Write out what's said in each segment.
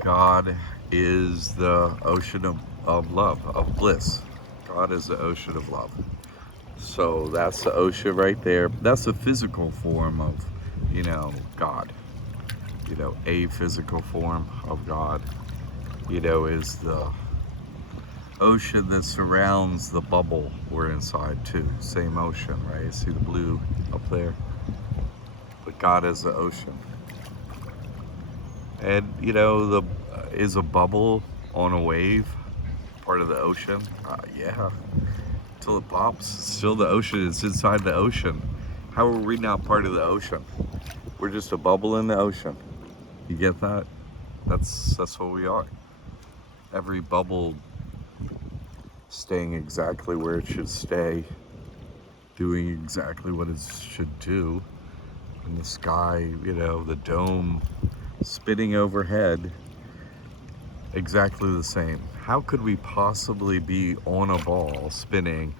God is the ocean of love, of bliss. God is the ocean of love. So that's the ocean right there. That's a physical form of, God. A physical form of God, is the ocean that surrounds the bubble we're inside too. Same ocean, right? See the blue up there? But God is the ocean. And, the is a bubble on a wave part of the ocean? Yeah. Until it pops, it's still the ocean. It's inside the ocean. How are we not part of the ocean? We're just a bubble in the ocean. You get that? That's what we are. Every bubble staying exactly where it should stay, doing exactly what it should do. In the sky, the dome spinning overhead, exactly the same. How could we possibly be on a ball spinning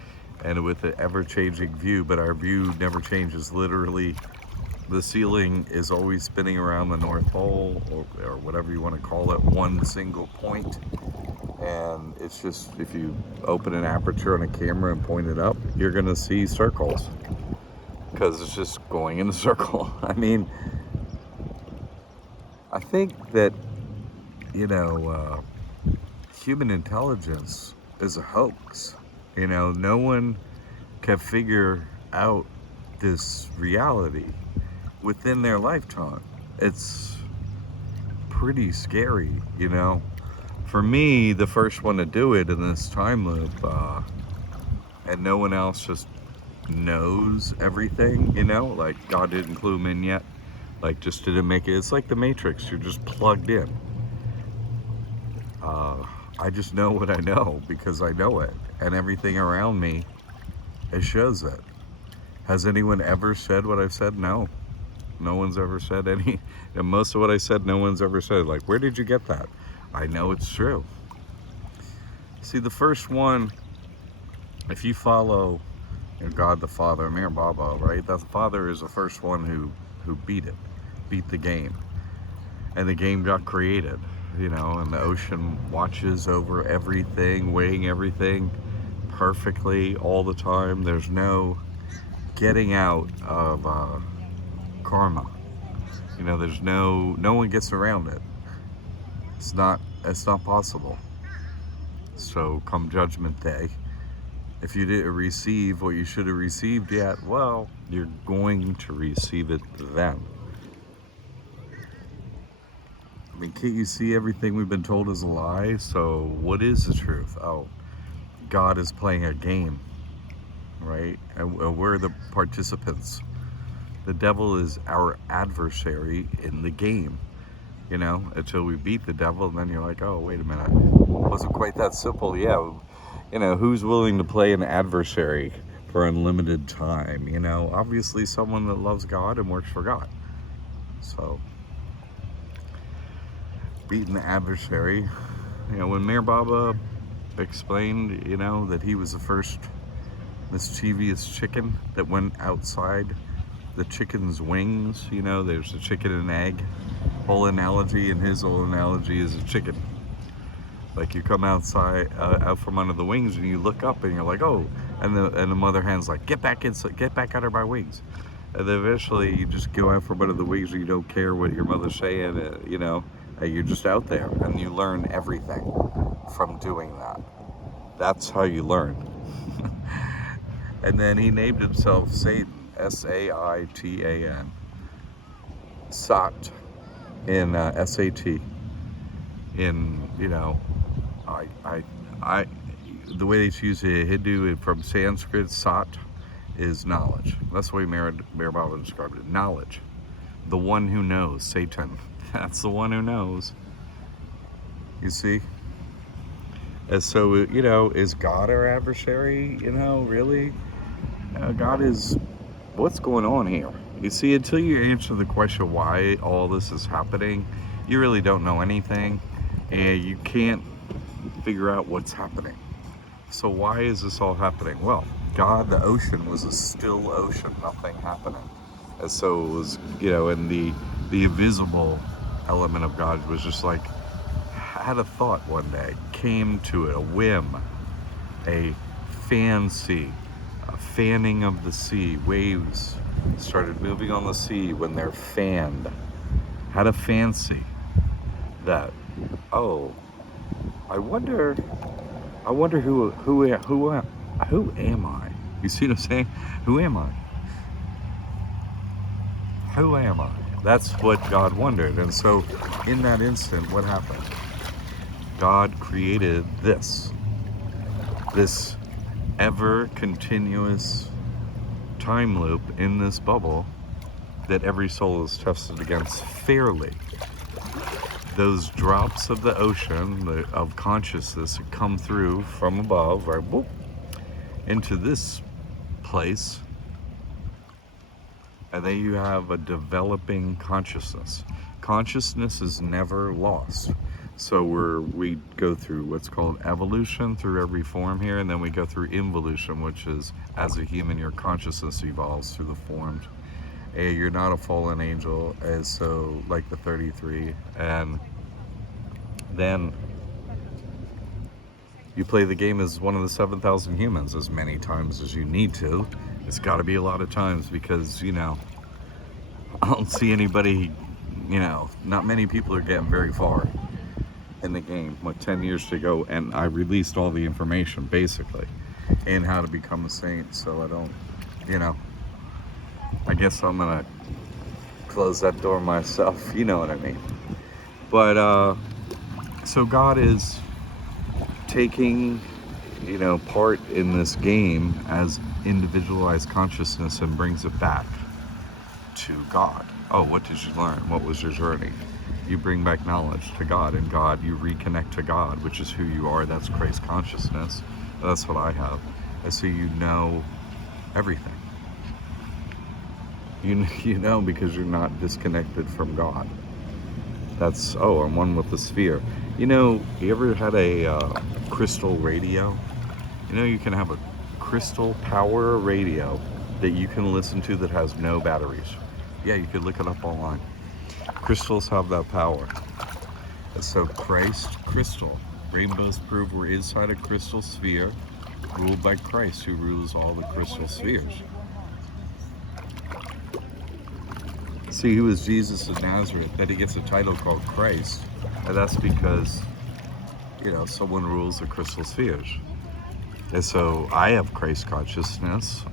and with an ever-changing view, but our view never changes? Literally, the ceiling is always spinning around the North Pole, or whatever you want to call it, one single point. And it's just, if you open an aperture on a camera and point it up, you're going to see circles because it's just going in a circle. I mean, I think that, human intelligence is a hoax. No one can figure out this reality within their lifetime. It's pretty scary. For me, the first one to do it in this time loop, and no one else just knows everything, like God didn't clue them in yet, like just didn't make it. It's like the Matrix, you're just plugged in. I just know what I know because I know it, and everything around me, it shows it. Has anyone ever said what I've said? No. No one's ever said any, and most of what I said, no one's ever said. Like, where did you get that? I know it's true. See, the first one, if you follow God the Father, Amir Baba, right? The Father is the first one who beat the game. And the game got created, and the ocean watches over everything, weighing everything perfectly all the time. There's no getting out of karma. There's no one gets around it. It's not possible. So come Judgment Day, if you didn't receive what you should have received yet, well, you're going to receive it then. I mean, can't you see everything we've been told is a lie? So what is the truth? Oh, God is playing a game, right? And we're the participants. The devil is our adversary in the game, until we beat the devil. And then you're like, oh, wait a minute. It wasn't quite that simple. Yeah, who's willing to play an adversary for unlimited time? Obviously someone that loves God and works for God. So, beating the adversary. When Mayor Baba explained, that he was the first mischievous chicken that went outside the chicken's wings, there's a chicken and egg whole analogy, and his whole analogy is a chicken. Like, you come outside, out from under the wings, and you look up, and you're like, oh, and the mother hen's like, get back inside, get back under my wings. And then eventually you just go out from under the wings, and you don't care what your mother's saying, you're just out there, and you learn everything from doing that. That's how you learn. And then he named himself Satan, Satan, Sat, in SAT. In the way they choose it, Hindu from Sanskrit, Sat is knowledge. That's the way Mayor Baba described it. Knowledge. The one who knows, Satan. That's the one who knows. You see? And so, is God our adversary? Really? God is, what's going on here? You see, until you answer the question why all this is happening, you really don't know anything, and you can't figure out what's happening. So why is this all happening? Well, God, the ocean, was a still ocean, nothing happening. And so it was, and the invisible element of God was just like had a thought one day, came to it, a whim, a fancy, a fanning of the sea. Waves started moving on the sea when they're fanned. Had a fancy that, oh, I wonder who am I? You see what I'm saying? Who am I? Who am I? That's what God wondered. And so in that instant, what happened? God created this ever continuous time loop in this bubble that every soul is tested against fairly. Those drops of the ocean of consciousness that come through from above, right, whoop, into this place, and then you have a developing consciousness. Consciousness is never lost. So we go through what's called evolution through every form here, and then we go through involution, which is as a human, your consciousness evolves through the forms. You're not a fallen angel, as so like the 33, and then you play the game as one of the 7,000 humans as many times as you need to. It's got to be a lot of times because, you know, I don't see anybody, you know, not many people are getting very far in the game. 10 years to go, and I released all the information basically in how to become a saint, so I don't, you know, I guess I'm gonna close that door myself, you know what I mean. But so God is taking, you know, part in this game as individualized consciousness and brings it back to God. Oh, what did you learn? What was your journey? You bring back knowledge to God, and God, you reconnect to God, which is who you are. That's Christ consciousness. That's what I have. And so you know everything. You know because you're not disconnected from God. That's, oh, I'm one with the sphere. You know, you ever had a crystal radio? You know, you can have a crystal power radio that you can listen to that has no batteries. Yeah, you could look it up online. Crystals have that power. And so Christ, crystal. Rainbows prove we're inside a crystal sphere ruled by Christ, who rules all the crystal spheres. See, he was Jesus of Nazareth, that he gets a title called Christ, and that's because, you know, someone rules the crystal spheres. And so I have Christ consciousness,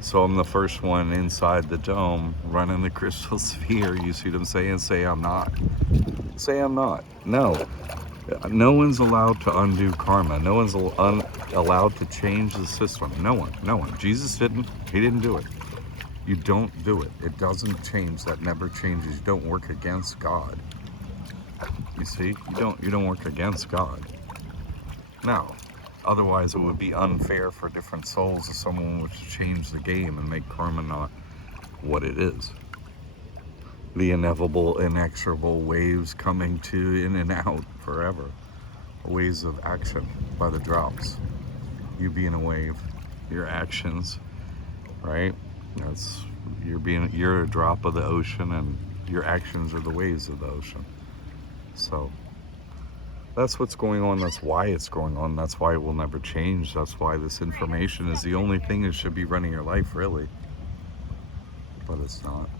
so I'm the first one inside the dome running the crystal sphere. You see what I'm saying? Say I'm not. Say I'm not. No. No one's allowed to undo karma. No one's allowed to change the system. No one. Jesus didn't. He didn't do it. You don't do it. It doesn't change. That never changes. You don't work against God. You see? You don't work against God. No. Otherwise it would be unfair for different souls if someone was to change the game and make karma not what it is. The inevitable, inexorable waves coming to in and out forever. Waves of action by the drops. You being a wave. Your actions, right? You're a drop of the ocean, and your actions are the waves of the ocean. So that's what's going on. That's why it's going on. That's why it will never change. That's why this information is the only thing that should be running your life, really. But it's not.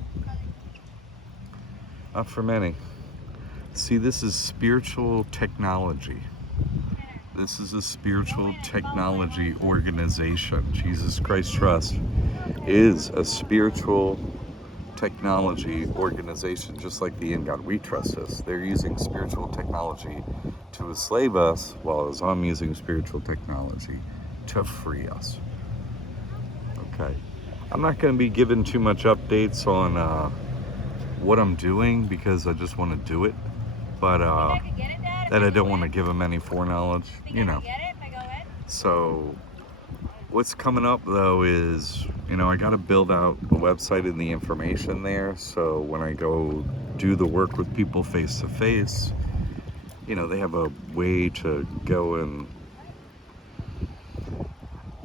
Not for many. See, this is spiritual technology. This is a spiritual technology organization. Jesus Christ Trust is a spiritual technology organization, just like the In God We Trust Us. They're using spiritual technology to enslave us, while as I'm using spiritual technology to free us. Okay. I'm not going to be giving too much updates on what I'm doing because I just want to do it. But that I don't want to give them any foreknowledge, you know. So what's coming up though is, you know, I got to build out the website and the information there, so when I go do the work with people face to face, you know, they have a way to go and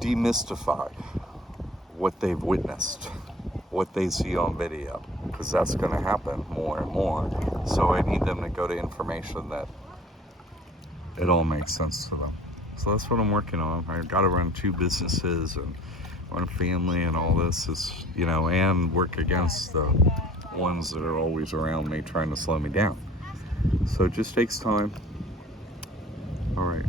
demystify what they've witnessed, what they see on video, because that's going to happen more and more. So I need them to go to information that it all makes sense to them. So that's what I'm working on. I got to run 2 businesses and run a family and all this is, you know, and work against the ones that are always around me trying to slow me down. So it just takes time. All right.